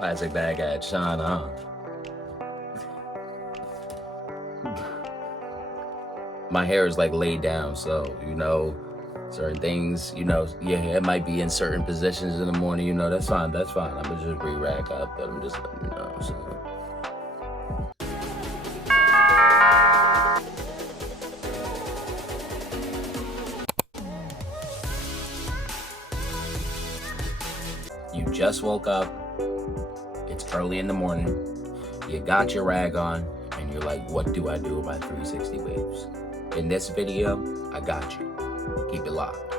Plastic bag ad shine, huh? My hair is like laid down, so certain things, your hair might be in certain positions in the morning, that's fine, I'm gonna just re-rack up, but I'm just letting you know, so. You just woke up, it's early in the morning, you got your rag on, and you're like, what do I do with my 360 waves? In this video, I got you. Keep it locked.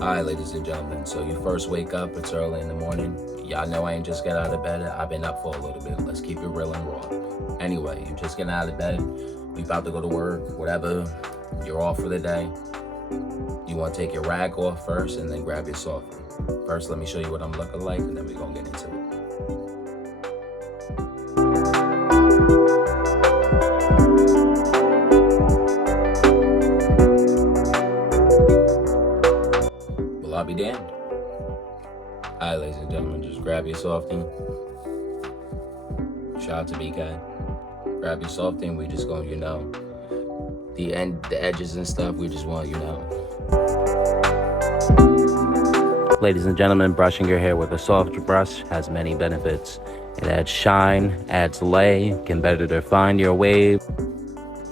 All right, ladies and gentlemen, so you first wake up, it's early in the morning. Y'all know I ain't just got out of bed. I've been up for a little bit. Let's keep it real and raw. Anyway, you just getting out of bed. You about to go to work, whatever. You're off for the day. You want to take your rag off first and then grab your softy. First, let me show you what I'm looking like, and then we're going to get into it. I'll be damned. All right, ladies and gentlemen, just grab your softy. Shout out to BK. Grab your softy, and we just gonna, the edges and stuff. We just want, Ladies and gentlemen, brushing your hair with a soft brush has many benefits. It adds shine, adds lay, can better define your wave.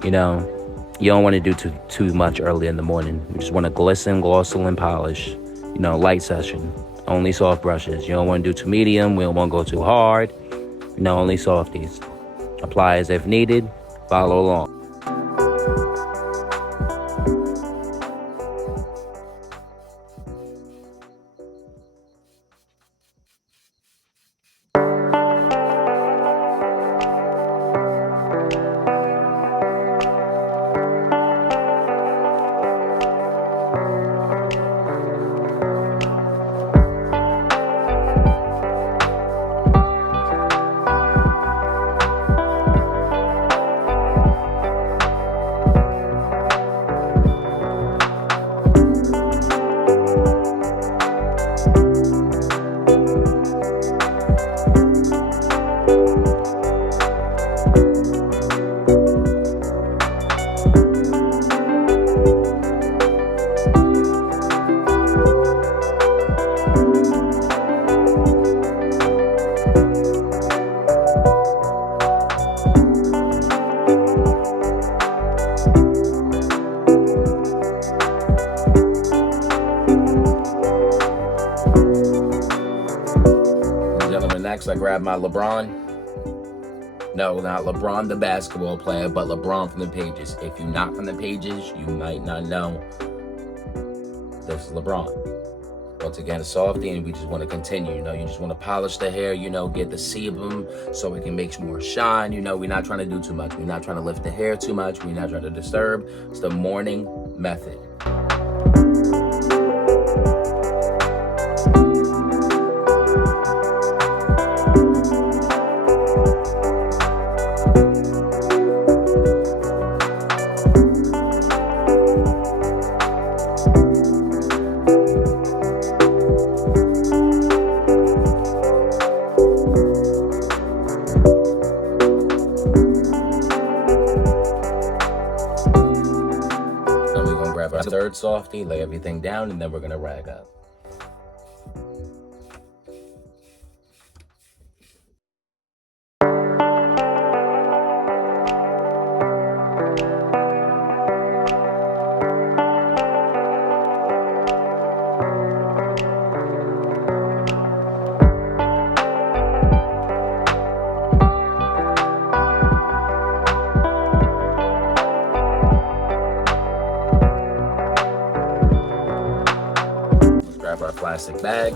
You don't want to do too much early in the morning. You just want to glisten, glossy, and polish. Light session. Only soft brushes. You don't want to do too medium. We don't want to go too hard. Only softies. Apply as if needed. Follow along. Next, I grab my LeBron. No, not LeBron the basketball player, but LeBron from the pages. If you're not from the pages, you might not know this is LeBron. Once again, a softie, and we just want to continue. You just want to polish the hair, get the sebum so it can make more shine. We're not trying to do too much. We're not trying to lift the hair too much. We're not trying to disturb. It's the morning method. Grab our third softie, lay everything down, and then we're gonna rag up. Grab our plastic bag,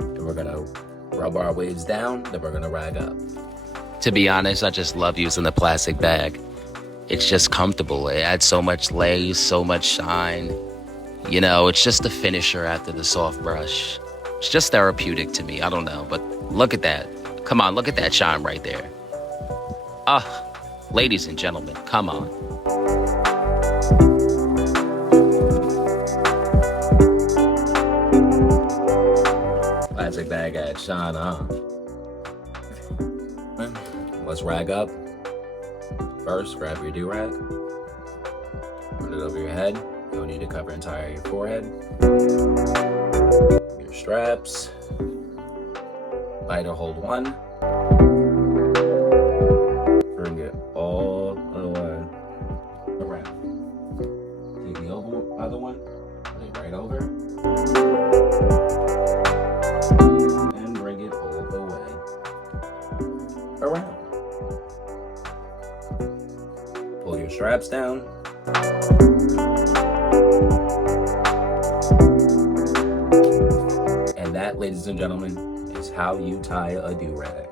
and we're gonna rub our waves down, then we're gonna rag up. To be honest, I just love using the plastic bag. It's just comfortable. It adds so much lace, so much shine. It's just the finisher after the soft brush. It's just therapeutic to me. I don't know, but look at that. Come on, look at that shine right there. Ladies and gentlemen, come on. magic bag at Sean, huh? Let's rag up. First, grab your do-rag. Put it over your head. You'll need to cover entire your forehead. Your straps. Bite or hold one. Bring it all the way around. Take the other one. Put it right over. And bring it all the way around. Pull your straps down. And that, ladies and gentlemen, is how you tie a do-rag.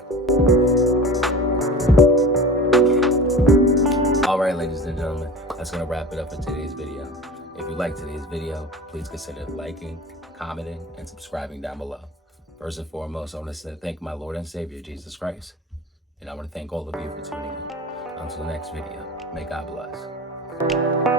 All right, ladies and gentlemen, that's going to wrap it up for today's video. If you liked today's video, please consider liking, commenting, and subscribing down below. First and foremost, I want to thank my Lord and Savior, Jesus Christ. And I want to thank all of you for tuning in. Until the next video, may God bless.